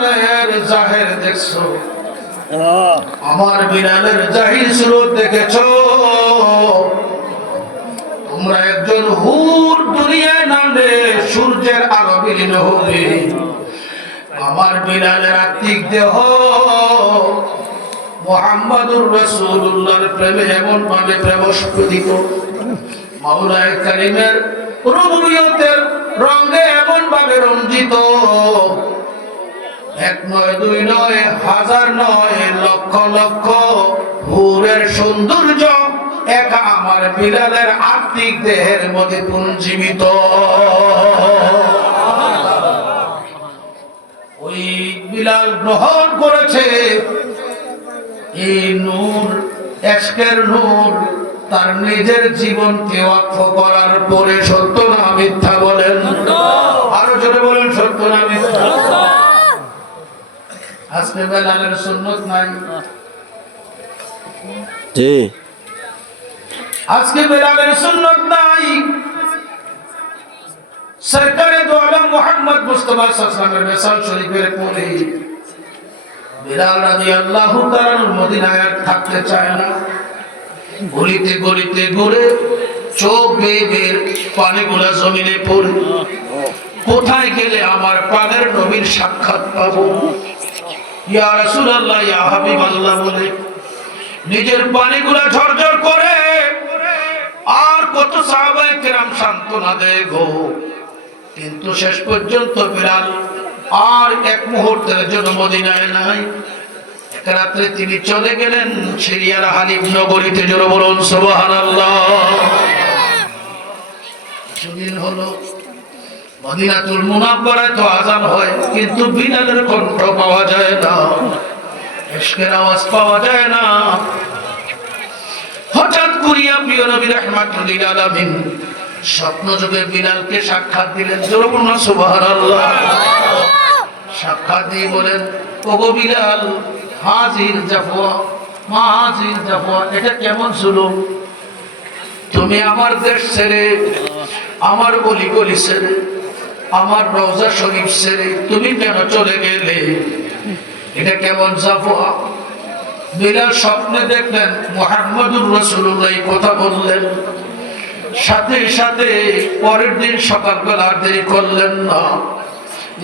বিলালের জাহের দেখছো, আমার বিলালের জাহির সুরত দেখেছো? তোমরা একজন হুর দুনিয়ায় নামলে সূর্যের আলো বিলীন হবে, আমার বিলালের আত্মিক দেহ মুহাম্মাদুর রাসূলুল্লাহর প্রেমে এমন ভাবে প্রবেশিত, মাওলায়ে কারীমের রুবুবিয়তের রঙে এমন ভাবে রঞ্জিত, এক নয় দুই নয় হাজার নয় লক্ষ লক্ষ হুরের সৌন্দর্য একা আমার বিলালের আত্মিক দেহের মধ্যে পুঞ্জীবিত। ওই বিলাল গ্রহণ করেছে এই নূর, এশকের নূর, তার নিজের জীবনকে ওয়াকফ করার পরে। সত্য না মিথ্যা বলেন? আরো জোরে বলেন, সত্য না মিথ্যা? আজকে বেলালের সুন্নত নাই, জি আজকে বেলালের সুন্নত নাই। সরকারে দো আলম মুহাম্মদ মুস্তাফা সাল্লাল্লাহু আলাইহি ওয়াসাল্লামের মিসাল শরীফের পরে বিলাল রাদিয়াল্লাহু তাআলা মদিনায় থাকতে চায় না। গলিতে গলিতে ঘুরে চোখ বেয়ে বেয়ে পানিগুলা জমিনে পড়ে, কোথায় গেলে আমার প্রাণের নবীর সাক্ষাৎ পাবো? ইয়া রাসূলুল্লাহ, ইয়া হাবিবাল্লাহ বলে নিজের পানিগুলা ঝরঝর করে। আর কত সাহাবায়ে কেরাম সান্ত্বনা দেয় গো, কিন্তু শেষ পর্যন্ত বিলাল আর এক মুহূর্তের জন্য মদিনায় নাই। এক রাত্রে তিনি চলে গেলেন সিরিয়ার হালিব নগরীতে। জোরে বলুন সুবহানাল্লাহ। কিছুদিন হলো মদিনাতুল মুনাওয়ারায় তো আযান হয়, কিন্তু বিলালের কণ্ঠ পাওয়া যায় না, ইশকের আওয়াজ পাওয়া যায় না। হঠাৎ করিয়া প্রিয় নবী রাহমাতুল লিল আলামিন স্বপ্ন যুগে বিলালকে সাক্ষাৎ দিলেন। জোরে বলুন সুবহানাল্লাহ। সাক্ষাৎ দিয়ে বলেন, ওগো বিলাল, হাজির জাফওয়া, মা হাজির জাফওয়া, এটা কেমন জুলুম? তুমি আমার দেশ ছেড়ে, আমার গলি গলি ছেড়ে, আমার রওজা শরীফ ছেড়ে তুমি কেন চলে গেলে? এটা কেমন জাফওয়া? বিলাল স্বপ্নে দেখলেন মুহাম্মদুর রাসূলুল্লাহ কথা বললেন। সাথে সাথে পরের দিন সকালবেলা আর দেরি করলেন না।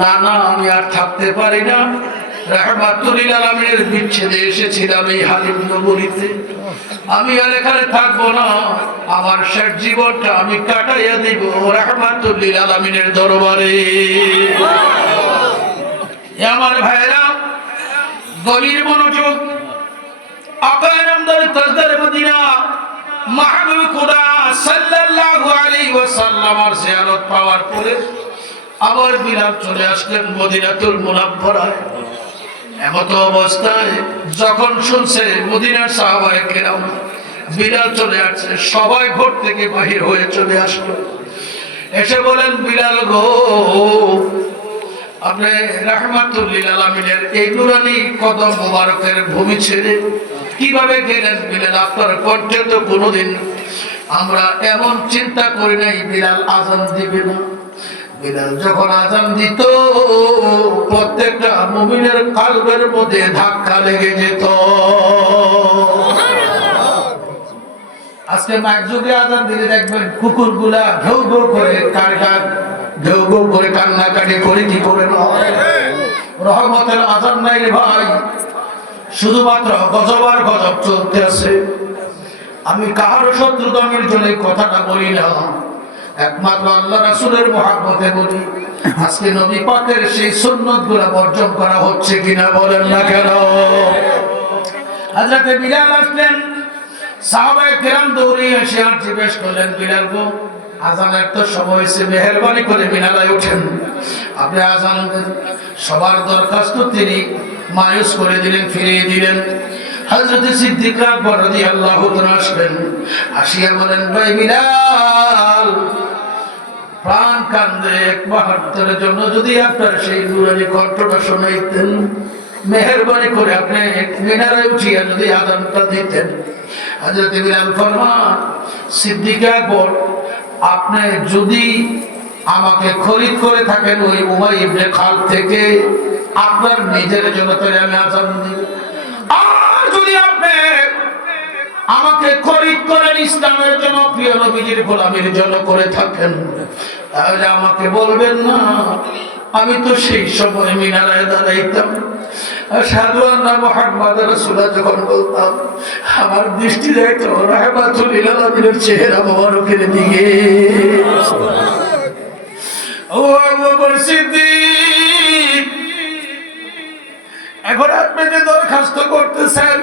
না না, আমি আর থাকতে পারি না। রাহমাতুল লিল আলামিনের বিচ্ছেদে এসেছিলাম এই হালিম নগরীতে, আমি আর এখানে থাকবো না। আমার শেষ জীবনটা আমি কাটাইয়া দিব রাহমাতুল লিল আলামিনের দরবারে। আমার ভাইরা, গভীর মনোযোগ। আকায়ে নামদার তাজদার মদিনা মাহবুব খোদা সাল্লাল্লাহু আলাইহি ওয়াসাল্লামের জিয়ারত পাওয়ার পরে আবার বিলাল চলে আসলেন মদিনাতুল মুনাওয়ারায়। এমত অবস্থায় যখন শুনছে মদিনার সাহাবায়ে কেরাম বিলাল চলে আসছে, সবাই ঘর থেকে বাহির হয়ে চলে আসলো। এসে বলেন, বিলাল গো, আপনি রাহমাতুল লিল আলামিনের এই নুরানি কদম মোবারকের ভূমি ছেড়ে কিভাবে গেলেন? বিলাল, আপনার কণ্ঠে তো কোনোদিন আমরা এমন চিন্তা করি নাই বিলাল আযান দিবে না। বিলাল যখন আযান দিত, প্রত্যেকটা মুমিনের কলবের মধ্যে ধাক্কা লেগে যেত। আজকে মাইক যুগে আযান দিলে দেখবেন কুকুরগুলা ঘেউ ঘেউ করে কারকার ঘেউ ঘেউ করে কান্নাকাটি করে, কি করে না? রহমতের আযান নাই রে ভাই, শুধুমাত্র গজব আর গজব চলতে আছে। আমি কাহারও শত্রুতামির জন্য কথাটা বলি না, একমাত্র আল্লাহ রাসূলের মহব্বতে বলি। আজকে নবী পাকের সেই সুন্নতগুলো বর্জন করা হচ্ছে কিনা বলেন না কেন? হযরত বিলাল আসলেন, সাহাবায়ে কেরাম দৌড়ে এসে আর জিজ্ঞেস করলেন, বিলাল গো, আযানের তো সময় হয়েছে, মেহেরবানি করে মিনারায় ওঠেন, আপনি আযান দেন। সবার দরখাস্ত তিনি মায়ুস করে দিলেন, ফিরিয়ে দিলেন। হযরত সিদ্দিক আকবর রাদিয়াল্লাহু তাআলা আসলেন, আসিয়া বলেন, ভাই বিলাল, প্রাণ কান্দে এক মুহূর্তের জন্য যদি আপনার সেই নুরানি কণ্ঠটা শোনাইতেন, মেহেরবানি করে আপনি মিনারায় উঠিয়া যদি আযানটা দিতেন। হযরত বিলাল ফরমান, সিদ্দিক আকবর, আপনি যদি আমাকে খরিদ করে থাকেন ওই উমাইয়া ইবনে খালদ থেকে, আপনার নিজের জন্য তৈরি আমি আজান দিই। আর যদি আপনি আমাকে খরিদ করেন ইসলামের জন্য, প্রিয় নবীজির গোলামীর জন্য করে থাকেন, তাহলে আমাকে বলবেন না আমি তো সেই সময় মিনারায় দাঁড়াইতাম আশহাদু আন্না মুহাম্মাদুর রাসূলুল্লাহ যখন বলতাম, আমার দৃষ্টি যাইত রাহমাতুল লিল আলামিনের চেহারা মোবারকের দিকে। ও আবু বকর সিদ্দিক, এখন আপনি যে দরখাস্ত করতেছেন,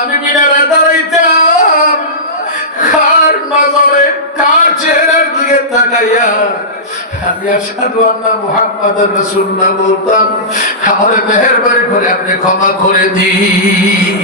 আমি মিনারে দাঁড়াইতাম কার নজরে কার চেহারার দিকে তাকাইয়া আমি আশহাদু আন্না মুহাম্মাদুর রাসূলুল্লাহ বলতাম, আমার মেহেরবানি করে আপনি ক্ষমা করে দিন।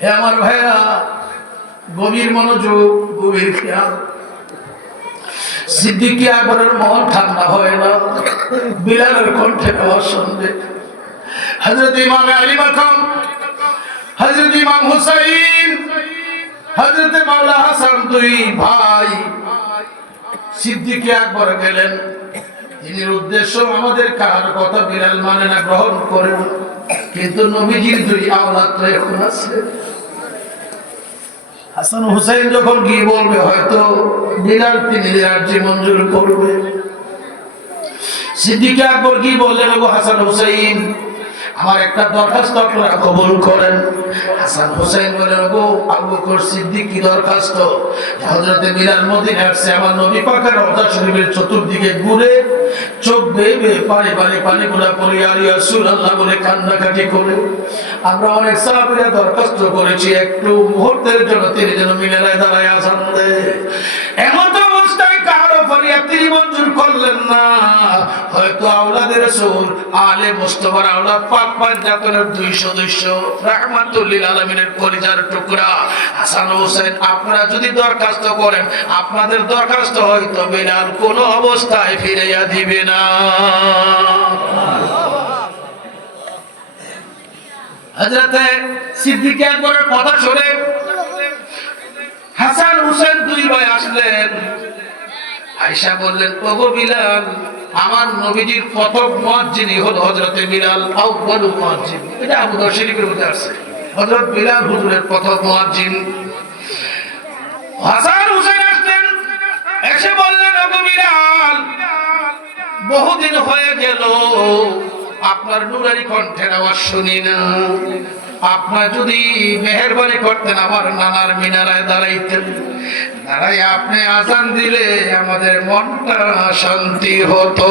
হে আমার ভাইয়া, গভীর মনোযোগ, গভীর খেয়াল। সিদ্দিক আকবরের মন ঠান্ডা হয় না বিলালের কণ্ঠের আওয়াজ শুনবে। হযরত ইমাম আলী মাকাম, হযরত ইমাম হুসাইন, হযরত মাওলা হাসান, দুই ভাই সিদ্দিক আকবর গেলেন। তিনি উদ্দেশ্য আমাদের কার কথা বিলাল মানে না, গ্রহণ করেন, কিন্তু নবীজির দুই আওলাদ তো এখন আছে। হাসান হুসাইন যখন গিয়ে বলবে হয়তো বিলাল তিনি রাজ্য মঞ্জুর করবে। সিদ্দিক আকবর কি বললেন, ও হাসান হুসাইন আমার একটা দরখাস্ত আপনারা কবুল করেন। হাসান হুসাইন বলেন, গো আবু বকর সিদ্দিক কি দরখাস্ত? হযরতে বিলাল মদিনা আসছে, আমার নবী পাকের রওজা শরীফের চতুর্দিকে ঘুরে চোখ বেয়ে বেয়ে পানি গুলা পড়ে ইয়া রাসূলুল্লাহ বলে কান্নাকাটি করে। আমরা অনেক সাহাবীরা দরখাস্ত করেছি একটু মুহূর্তের জন্য তিনি যেন মিনারায় দাঁড়ায় আজান দেয়। এমন অবস্থায় কারো ফরিয়াদ তিনি মঞ্জুর করলেন না। হয়তো আওলাদে রাসূল আলে মুস্তাফার আওলাদ পাক পাঞ্জাতনের দুই সদস্য রাহমাতুল লিল আলামিনের কলিজার টুকরা হাসান হোসেন, আপনারা যদি দরখাস্ত করেন আপনাদের দরখাস্ত হয়তো বিলাল কোনো অবস্থায় ফিরাইয়া দিবে না। হযরতে সিদ্দিক আকবরের কথা শুনে হাসান হোসেন দুই ভাই আসলেন। আয়েশা বললেন, ওগো বিলাল, আমার নবীজির প্রথম মুয়াজ্জিন হলো হযরতে বিলাল, আউয়ালু মুয়াজ্জিন। এটা আবু দাউদ শরীফের মধ্যে আছে, হযরত বিলাল হুজুরের প্রথম মুয়াজ্জিন। হাসান হোসেন আসলেন, এসে বললেন, ওগো বিলাল, বহুদিন হয়ে গেল আপনার নুরানি কণ্ঠের আওয়াজ শুনি না। আপনার যদি মেহেরবানি করতেন আমার নানার মিনারায় দাঁড়াইতেন, দাঁড়াই আপনি আজান দিলে আমাদের মনটা শান্তি হতো।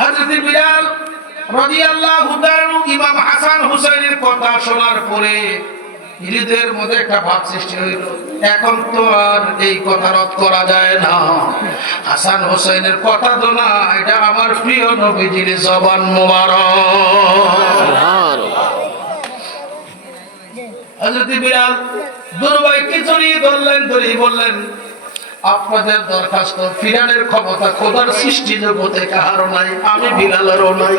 হযরত বিলাল রাদিয়াল্লাহু তাআলা ইমাম হাসান হুসাইনের কথা শোনার পরে হৃদয়ের মধ্যে একটা ভাব সৃষ্টি হইল, এখন তো আর এই কথা রদ করা যায় না। হাসান হোসেনের কথা তো না, এটা আমার প্রিয় নবীজির জবান মোবারক। হযরত বিলাল দুর্বাইকে জড়িয়ে ধরলেন, ধরেই বললেন, আপনাদের দরখাস্ত ফিরানোর ক্ষমতা খোদার সৃষ্টি জগতে কারো নাই, আমি বিলালেরও নাই।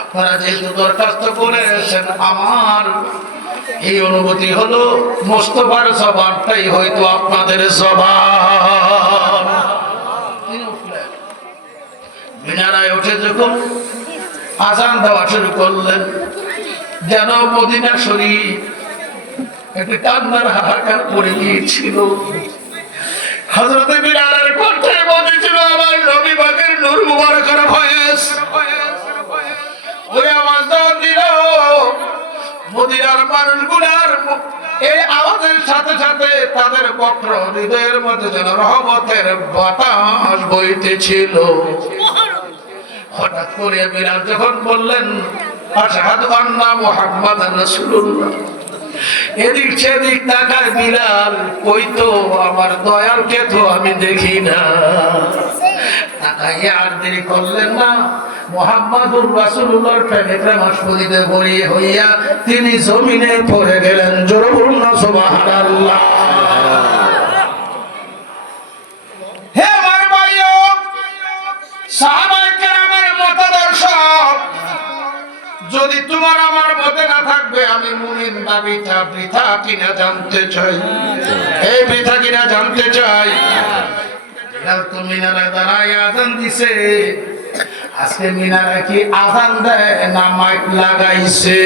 আপনারা যেহেতু দরখাস্ত করেছেন, আমার এই অনুভূতি হলো মোস্তফার জবানটাই হয়তো আপনাদের জবান। মিনারায় উঠে যখন আজান দেওয়া শুরু করলেন, যেন মদিনা শরীফ একটি কান্নার হাহাকার পড়ে গিয়েছিল। হযরত বিলালের কণ্ঠে বলেছিল, আমার নবী পাকের নূর মুবারকের ভয়েস ওই আওয়াজ দাও দিল। মদিনার মানুষগুলার এই আওয়াজের সাথে সাথে তাদের বক্র হৃদয়ের মধ্যে যেন রহমতের বাতাস বইতেছিল। হঠাৎ করে বিলাল যখন বললেন, আশহাদু আন্না মুহাম্মাদান রাসূলুল্লাহ, এদিক সেদিক তাকায় বিলাল, কই তো আমার দয়ালকে তো আমি দেখি না। তাকাইয়া আর দেরি করলেন না, মুহাম্মাদুর রাসূলুল্লাহর প্রেমে প্রেমাস্পদিতে গড়িয়ে হইয়া তিনি জমিনে পড়ে গেলেন। জোরে বলুন না সুবহানাল্লাহ। হে আমার ভাইও, সাহাবায়ে কেরামের মতাদর্শ যদি তোমার আমার মতে না থাকবে, আমি মুমিন দাবিটা বৃথা কিনা জানতে চাই। এই বৃথা কিনা জানতে চাই। বেলাল তো মিনারায় দাঁড়ায় আজান দিছে। আজকে মিনারা কি আজান দেয় না মাইক লাগাইছে?